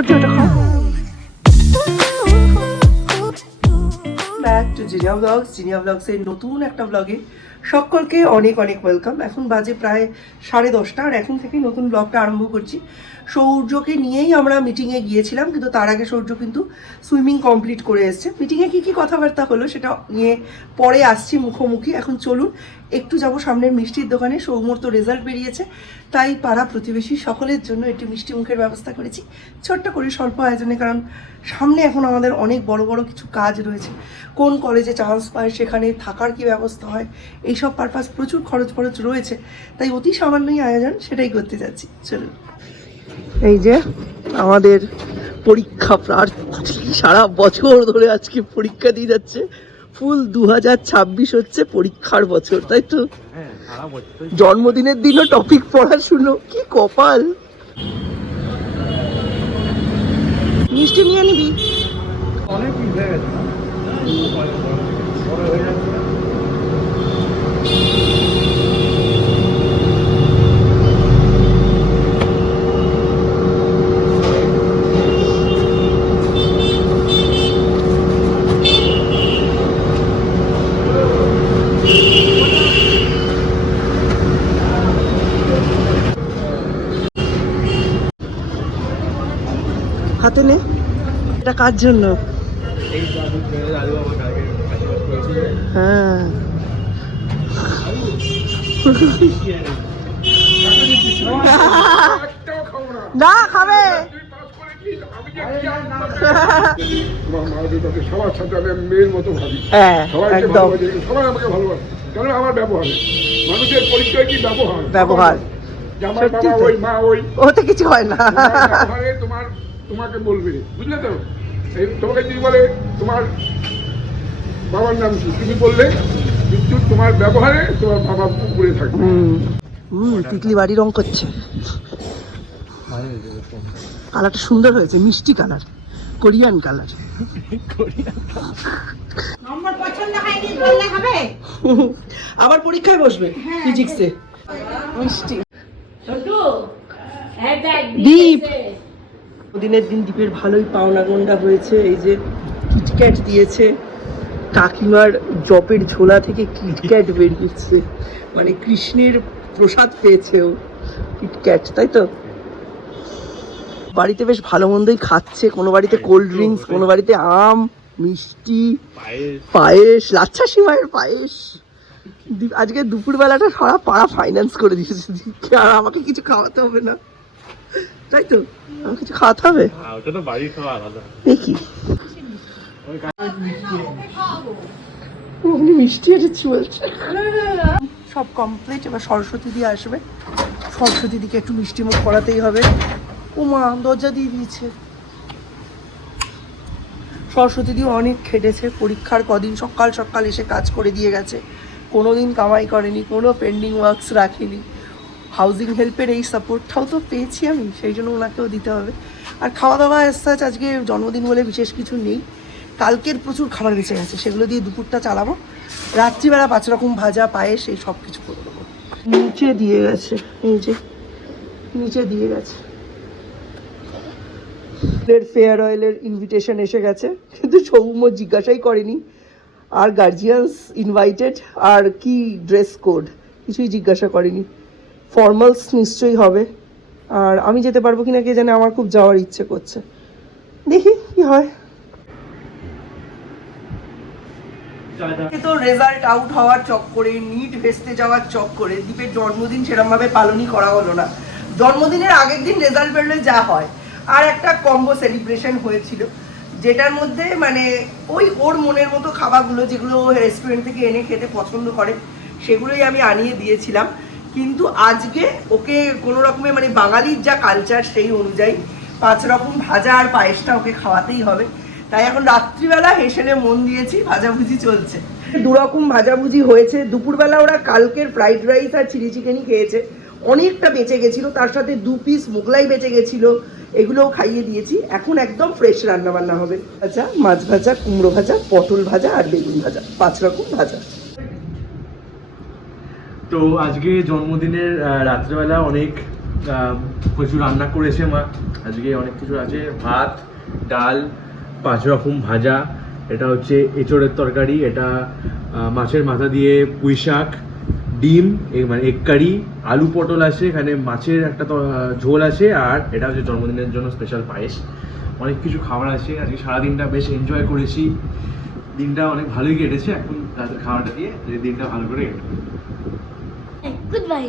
ধৈর্য ওটা খাও। Back to Zinnia blogs. Zinnia ব্লগসের নতুন একটা ব্লগে সকলকে অনেক অনেক ওয়েলকাম। এখন বাজে প্রায় 10:30 আর এখন থেকেই নতুন ব্লগটা আরম্ভ করছি। সৌর্যকে নিয়েই আমরা মিটিংয়ে গিয়েছিলাম, কিন্তু তার আগে সৌর্য কিন্তু সুইমিং কমপ্লিট করে এসছে। মিটিংয়ে কী কী কথাবার্তা হলো সেটা নিয়ে পরে আসছি মুখোমুখি। এখন চলুন একটু যাব সামনের মিষ্টির দোকানে। সৌম্যর তো রেজাল্ট বেরিয়েছে, তাই পাড়া প্রতিবেশী সকলের জন্য একটু মিষ্টি মুখের ব্যবস্থা করেছি ছোট্ট করে, স্বল্প আয়োজনে। কারণ সামনে এখন আমাদের অনেক বড় বড় কিছু কাজ রয়েছে। কোন কলেজে চান্স পায়, সেখানে থাকার কি ব্যবস্থা হয়, এইসব পারপাস প্রচুর খরচ রয়েছে, তাই অতি সামান্যই আয়োজন, সেটাই করতে যাচ্ছি। চলুন। এই যে আমাদের পরীক্ষা প্রার্থী সারা বছর ধরে আজকে পরীক্ষা দিয়ে যাচ্ছে। ফুল 2026 হচ্ছে পরীক্ষার বছর, তাই তো? জন্মদিনের দিনও টপিক পড়াশুনো, কি কপাল। মিষ্টি নিয়ে নিবি? অনেক হয়ে গেছে না, বড় হয়ে যাচ্ছে। হাতে নে। এটা কার জন্য? হ্যাঁ, না খাবে। সবার সাথে আমি মেয়ের মতো ভাবি, সবাইকে ভালোবাসি, সবাই আমাকে ভালোবাসে। কেন? আমার ব্যবহারে। মানুষের পরিচয় কি? ব্যবহার। আমার বাবা ওই, মা ওই, ওতে কিছু হয় না। তোমাকে বলবে, বুঝলে তো? এই তোমাকে যদি বলে তোমার বাবার নাম কি, তুমি বললে কিন্তু তোমার ব্যবহারে তোমার বাবা উপরে থাকবে। তিতলি বাড়ি রং করছে। কালারটা সুন্দর হয়েছে, মিষ্টি কালার, কোরিয়ান কালার। আবার পরীক্ষায় বসবে ফিজিক্সে। মিষ্টি দীপ, দিনের দিন দীপের ভালোই পাওনা গন্ডা হয়েছে। এই যে কিটক্যাট দিয়েছে, কাকিমার জপের ঝোলা থেকে কিটক্যাট বেরিয়েছে, মানে কৃষ্ণের প্রসাদ পেয়েছে ও, কিটক্যাট, তাই তো? বাড়িতে বেশ ভালো মন্দই খাচ্ছে, কোনো বাড়িতে কোল্ড ড্রিঙ্কস, কোনো বাড়িতে আম, মিষ্টি, পায়েস, লাচ্ছা সিমাইয়ের পায়েস। আজকে দুপুরবেলাটা সারা পাড়া ফাইন্যান্স করে দিয়েছে দীপকে, আর আমাকে কিছু খাওয়াতে হবে না, তাই তো? আমাকে কিছু খাওয়াতে হবে? দেখি মিষ্টি এটা চলছে। সব কমপ্লিট, এবার সরস্বতী দিয়ে আসবে। সরস্বতী দিকে একটু মিষ্টি মুখ করাতেই হবে। উমা দরজা দিয়ে দিয়েছে। সরস্বতী দিয়ে অনেক খেটেছে, পরীক্ষার কদিন সকাল সকাল এসে কাজ করে দিয়ে গেছে, কোনো দিন কামাই করেনি, কোনো পেন্ডিং ওয়ার্কস রাখেনি। হাউজিং হেল্পের এই সাপোর্টটাও তো পেয়েছি আমি, সেই জন্য ওনাকেও দিতে হবে। আর খাওয়া দাওয়া এসাচ আজকে জন্মদিন বলে বিশেষ কিছু নেই, কালকের প্রচুর খাবার বেঁচে গেছে, সেগুলো দিয়ে দুপুরটা চালাবো। রাত্রিবেলা 5 রকম ভাজা, পায়েস, এই সব কিছু করে দেবো। নিচে দিয়ে গেছে, এই যে নিচে দিয়ে গেছে। ফেয়ার অয়েলের ইনভিটেশন এসে গেছে, কিন্তু সৌম্য জিজ্ঞাসাই করেনি। আর গার্জিয়ানস ইনভাইটেড, আর কি ড্রেস কোড কিছুই জিজ্ঞাসা করেনি। ফর্মালস নিশ্চয়ই হবে, আর আমি যেতে পারবো কিনা কে জানে, আমার খুব যাওয়ার ইচ্ছে করছে, দেখি কি হয়। তো রেজাল্ট আউট হওয়ার চক্করে, নিট ভেস্তে যাওয়ার চক্করে দীপের জন্মদিন সেরকমভাবে পালনই করা হলো না। জন্মদিনের আগের দিন রেজাল্ট বেরোলে যা হয়, আর একটা কম্বো সেলিব্রেশন হয়েছিল, যেটার মধ্যে মানে ওই ওর মনের মতো খাবারগুলো যেগুলো ও রেস্টুরেন্ট থেকে এনে খেতে পছন্দ করে সেগুলোই আমি আনিয়ে দিয়েছিলাম। কিন্তু আজকে ওকে কোনো রকমের মানে বাঙালির যা কালচার সেই অনুযায়ী 5 রকম ভাজা আর পায়েসটা ওকে খাওয়াতেই হবে। তাই এখন রাত্রিবেলা হেসেলে মন দিয়েছি, ভাজাভুজি চলছে। 2 রকম ভাজাভুজি হয়েছে। দুপুরবেলা ওরা কালকের ফ্রাইড রাইস আর চিলি চিকেনই খেয়েছে, অনেকটা বেঁচে গেছিলো, তার সাথে 2 পিস মোগলাই বেঁচে গেছিলো, এগুলোও খাইয়ে দিয়েছি। এখন একদম ফ্রেশ রান্না বান্না হবে, ভাজা, মাছ ভাজা, কুমড়ো ভাজা, পটল ভাজা আর বেগুন ভাজা, 5 রকম ভাজা। তো আজকে জন্মদিনের রাত্রেবেলা অনেক প্রচুর রান্না করেছে মা। আজকে অনেক কিছু আছে, ভাত, ডাল, 5 রকম ভাজা, এটা হচ্ছে এঁচোড়ের তরকারি, এটা মাছের মাথা দিয়ে পুঁই শাক, ডিম মানে এগ কারি, আলু পটল আছে, এখানে মাছের একটা ঝোল আছে, আর এটা হচ্ছে জন্মদিনের জন্য স্পেশাল পায়েস। অনেক কিছু খাবার আছে। আজকে সারাদিনটা বেশ এনজয় করেছি, দিনটা অনেক ভালোই কেটেছে। এখন রাতের খাওয়াটা দিয়ে দিনটা ভালো করে কেটে। গুড বাই,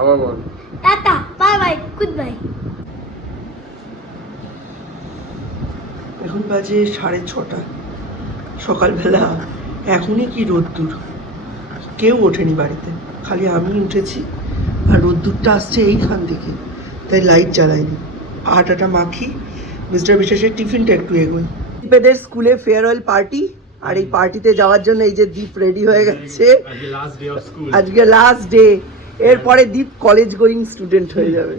আবার বল। টাটা, বাই বাই, গুড বাই। এখন বাজে 6:30 সকালবেলা। এখনই কি রোদ্দুর, কেউ ওঠেনি বাড়িতে, খালি আমি উঠেছি। আর রোদ্দুরটা আসছে এইখান থেকে, তাই লাইট জ্বালাইনি। আটাটা মাখি, মিস্টার বিশ্বাসের টিফিনটা একটু এগোই। দীপেদের স্কুলে ফেয়ারওয়েল পার্টি, আর এই পার্টিতে যাওয়ার জন্য এই যে দীপ রেডি হয়ে গেছে। আজকে লাস্ট ডে, এরপরে দীপ কলেজ গোয়িং স্টুডেন্ট হয়ে যাবে,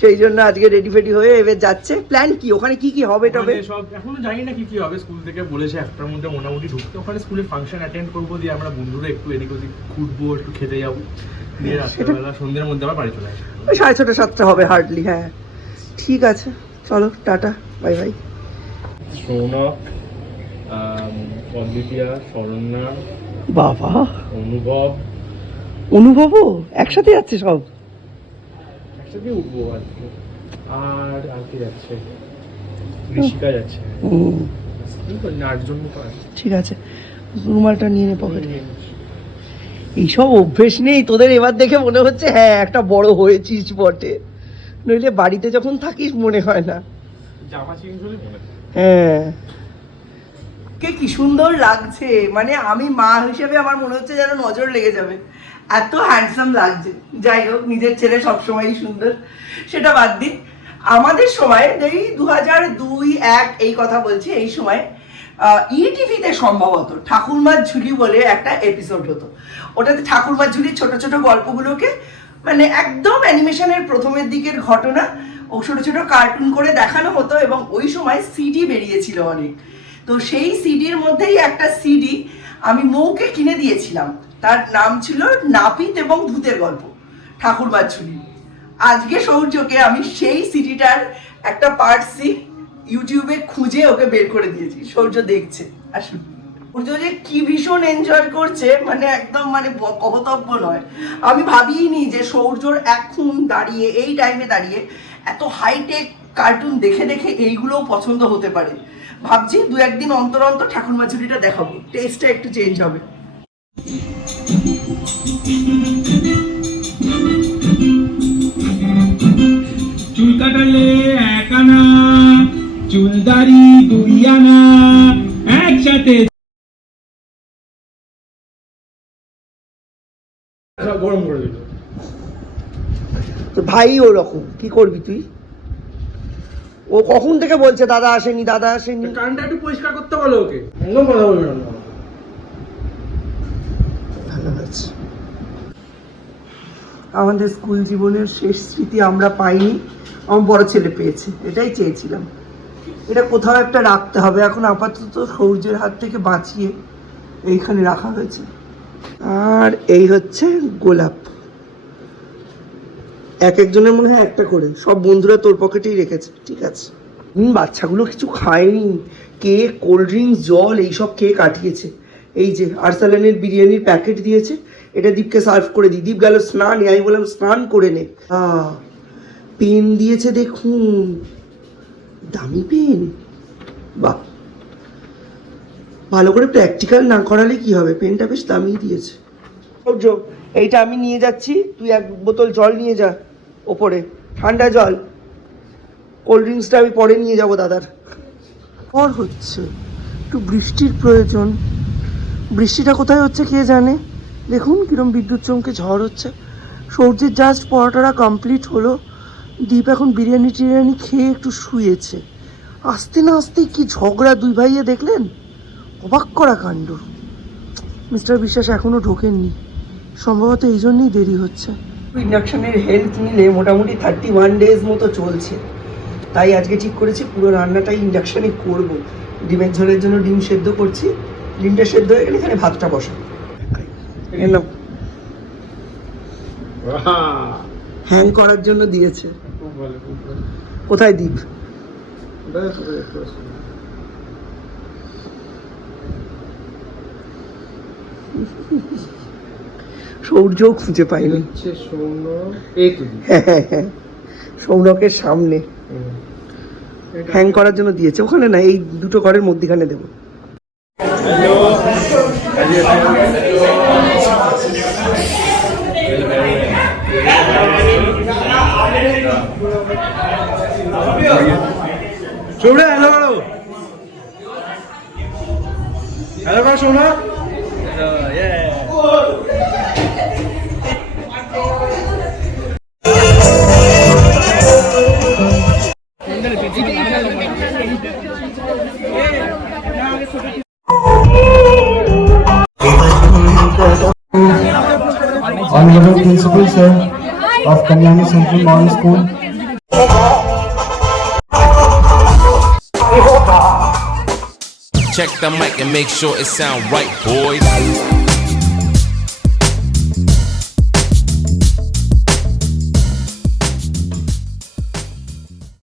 সেই জন্য আজকে রেডি ফেডি হয়ে এবার যাচ্ছে। প্ল্যান কি, ওখানে কি কি হবে? তবে সব এখনো জানি না কি কি হবে। স্কুল থেকে বলেছে একটার মধ্যে মোটামুটি ঢুকতে, ওখানে স্কুলের ফাংশন অ্যাটেন্ড করবো, দিয়ে আমরা বন্ধুরা একটু এদিক ওদিক ঘুরবো, একটু খেতে যাবো, দিয়ে রাত্রেবেলা সন্ধ্যের মধ্যে আবার বাড়ি চলে আসবো। 6:30 7টা হবে হার্ডলি। হ্যাঁ ঠিক আছে, চলো tata, bye by. Sounak, অদ্বিতীয়া, Saranya, বাবা অনুভব একসাথে যাচ্ছে সব। একসাথে উঠবো আজকে। আর কি যাচ্ছে, ঋষিকা যাচ্ছে। কি করি না, 8 জন মতো আছে। ঠিক আছে, রুমালটা নিয়ে নে পকেটে। এইসব অভ্যেস নেই তোদের, এবার দেখে মনে হচ্ছে হ্যাঁ একটা বড় হয়েছিস বটে, নইলে বাড়িতে যখন থাকিস মনে হয় না। জামা চেঞ্জ হলে মনে হয়। হ্যাঁ, কে কি সুন্দর লাগছে, মানে আমি মা হিসেবে আমার মনে হচ্ছে যেন নজর লেগে যাবে, এত হ্যান্ডসাম লাগছে। যাই হোক, নিজের ছেলে সবসময়ই সুন্দর, সেটা বাদ দিন। আমাদের সময় এই 2002-1 এই কথা বলছি, এই সময় ইটিভিতে সম্ভবত ঠাকুরমার ঝুলি বলে একটা এপিসোড হতো। ওটাতে ঠাকুরমার ঝুলির ছোট ছোট গল্পগুলোকে মানে একদম অ্যানিমেশনের প্রথমের দিকের ঘটনা ও ছোট ছোট কার্টুন করে দেখানো হতো, এবং ওই সময় সিডি বেরিয়েছিল অনেক। তো সেই সিডির মধ্যেই একটা সিডি আমি মৌকে কিনে দিয়েছিলাম, তার নাম ছিল নাপিত এবং ভূতের গল্প, ঠাকুরমার ঝুলি। আজকে সৌর্যকে আমি সেই সিডিটার একটা পার্ট ইউটিউবে খুঁজে ওকে বের করে দিয়েছি, সৌর্য দেখছে। আসুন, সৌর্য যে কি ভীষণ এনজয় করছে, মানে একদম মানে কহতব্য নয়। আমি ভাবিনি যে সৌর্যর এখন দাঁড়িয়ে এই টাইমে দাঁড়িয়ে এত হাইটেক কার্টুন দেখে দেখে এইগুলোও পছন্দ হতে পারে। ভাবছি 2-1 দিন অন্তর অন্তর ঠাকুরমা ঝুলিটা দেখাবো, টেস্টটা একটু চেঞ্জ হবে। চুল কাটালে 1 আনা, চুলদারি 2 আনা, একসাথে গরম করে দিল। তো ভাই ওরকম কি করবি তুই? ও কখন থেকে বলছে দাদা আসেনি, দাদা আসেনি। কানটা একটু পরিষ্কার করতে বলো ওকে, একদম কথা বলবে না। ভালো আছে। আমাদের স্কুল জীবনের শেষ স্মৃতি আমরা পাইনি, আমার বড় ছেলে পেয়েছে, এটাই চেয়েছিলাম। এটা কোথাও একটা রাখতে হবে, এখন আপাতত সৌর্যের হাত থেকে বাঁচিয়ে এইখানে রাখা হয়েছে। আর এই হচ্ছে গোলাপ, এক একজনের মনে হয় একটা করে, সব বন্ধুরা তোর পকেটেই রেখেছে। ঠিক আছে, বাচ্চাগুলো কিছু খায়নি, কেক, কোল্ড ড্রিঙ্কস, জল এইসব খেয়ে কাটিয়েছে। এই যে আরসালানের বিরিয়ানির প্যাকেট দিয়েছে, এটা দীপকে সার্ভ করে দিই। দীপ গেল স্নানে, আমি বললাম স্নান করে নে। পেন দিয়েছে দেখুন, দামি পেন, বাহ। ভালো করে প্র্যাকটিক্যাল না করালে কি হবে, পেনটা বেশ দামি দিয়েছে। সৌর্য, এইটা আমি নিয়ে যাচ্ছি, তুই 1 বোতল জল নিয়ে যা ওপরে, ঠান্ডা জল। কোল্ড ড্রিঙ্কসটা আমি পরে নিয়ে যাব দাদার। ঝড় হচ্ছে, একটু বৃষ্টির প্রয়োজন। বৃষ্টিটা কোথায় হচ্ছে কে জানে। দেখুন কিরম বিদ্যুৎ চমকে ঝড় হচ্ছে। সৌর্যের জাস্ট পড়াটা কমপ্লিট হলো, দীপ এখন বিরিয়ানি টিরিয়ানি খেয়ে একটু শুয়েছে। আসতে না আসতেই কি ঝগড়া 2 ভাইয়ে, দেখলেন? অবাক করা কাণ্ড। মিস্টার বিশ্বাস এখনও ঢোকেননি, সম্ভবত এই জন্যই দেরি হচ্ছে। ইন্ডাকশনের হেল্প নিলে মোটামুটি 31 ডেজ মতো চলছে, তাই আজকে ঠিক করেছি পুরো রান্নাটাই ইন্ডাকশনে করব। ডিমের ঝোলের জন্য ডিম সেদ্ধ করছি, ডিমটা সেদ্ধ হয়ে গেলে এখানে ভাতটা বসাবো। এলাম হ্যাং করার জন্য দিয়েছে। খুব ভালো, খুব ভালো। কোথায় দ্বীপ? ব্যাস, একটু আসুন। সৌর্য খুঁজে পাইনি। হচ্ছে সৌম্য, এই তো দ্বীপ। হ্যাঁ, সৌনকের সামনে হ্যাং করার জন্য দিয়েছে। ওখানে না, এই দুটো ঘরের মধ্যখানে দেবো। সৌরা হ্যালো করো, হ্যালো করো Saura. Honorable Principal Sir of Kalyani Central Model School. Check the mic and make sure it sound right, boys.